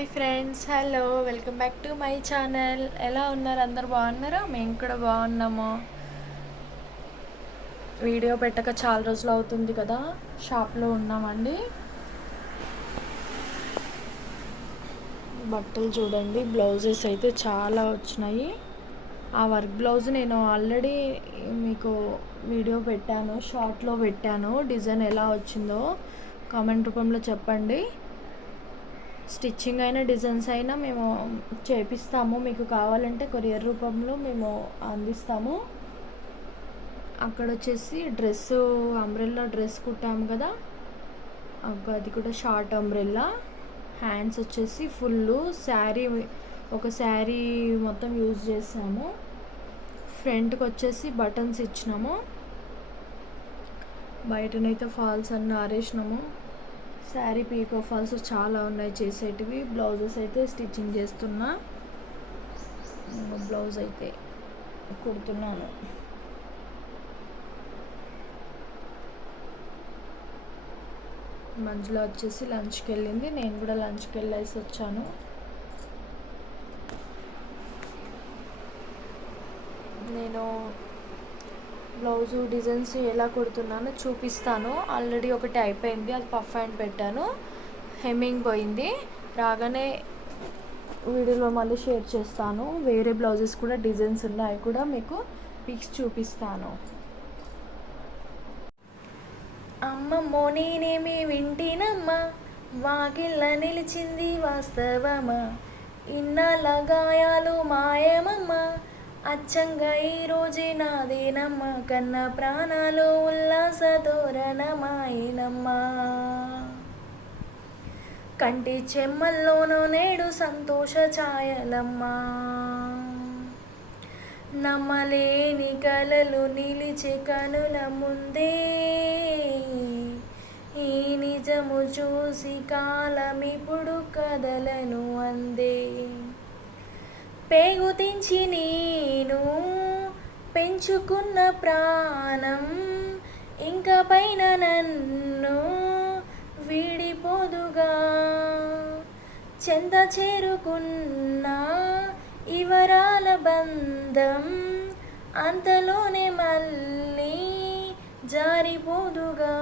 Hi friends hello welcome back to my channel. ఎలా ఉన్నారు? అందరు బాగున్నారా? మేము కూడా బాగున్నాము. వీడియో పెట్టక చాలా రోజులు అవుతుంది కదా షాప్లో ఉన్నామండి. బట్టలు చూడండి బ్లౌజెస్ అయితే చాలా వచ్చినాయి. ఆ వర్క్ బ్లౌజ్ నేను ఆల్రెడీ మీకు వీడియో పెట్టాను షార్ట్లో పెట్టాను. డిజైన్ ఎలా వచ్చిందో కామెంట్ రూపంలో చెప్పండి. స్టిచ్చింగ్ అయిన డిజైన్స్ అయినా మేము చేపిస్తాము. మీకు కావాలంటే కొరియర్ రూపంలో మేము అందిస్తాము. అక్కడ వచ్చేసి డ్రెస్ అంబ్రెల్లా డ్రెస్ కుట్టాము కదా. అది కూడా షార్ట్ అంబ్రెల్లా. హ్యాండ్స్ వచ్చేసి ఫుల్ శారీ ఒక శారీ మొత్తం యూజ్ చేసాము. ఫ్రంట్కి వచ్చేసి బటన్స్ ఇచ్చినాము. బయటనైతే ఫాల్స్ అన్నీ ఆరేసినాము. శారీ పీకో ఫాల్స్ చాలా ఉన్నాయి చేసేటివి. బ్లౌజెస్ అయితే స్టిచ్చింగ్ చేస్తున్నా. బ్లౌజ్ అయితే కుడుతున్నాను. మధ్యలో వచ్చేసి లంచ్కి వెళ్ళింది. నేను కూడా లంచ్కి వెళ్ళేసి వచ్చాను. నేను బ్లౌజు డిజైన్స్ ఎలా కుడుతున్నానో చూపిస్తాను. ఆల్రెడీ ఒకటి అయిపోయింది అది పఫ్ అండ్ పెట్టాను. హెమ్మింగ్ పోయింది. రాగానే వీడియోలో మళ్ళీ షేర్ చేస్తాను. వేరే బ్లౌజెస్ కూడా డిజైన్స్ ఉన్నాయి కూడా మీకు పిక్స్ చూపిస్తాను. అమ్మమ్మో నేనేమి వింటినమ్మా వాకిళ్ళ నిలిచింది వాస్తవమా? ఇన్నాళ్ళ గాయాలు మాయమమ్మా అచ్చంగా ఈ రోజే నాదేనమ్మా కన్న ప్రాణాలు ఉల్లాస తోరణమాయనమ్మా కంటి చెమ్మల్లోనూ నేడు సంతోష ఛాయలమ్మా. నమ్మలేని కలలు నిలిచి కనుల ముందే ఈ నిజము చూసి కాలమిప్పుడు కదలను అందే. పేగు తెంచి పెంచుకున్న ప్రాణం ఇంకా పైన నన్ను వీడిపోదుగా. చెంత చేరుకున్న ఇవరాల బంధం అంతలోనే మళ్ళీ జారిపోదుగా.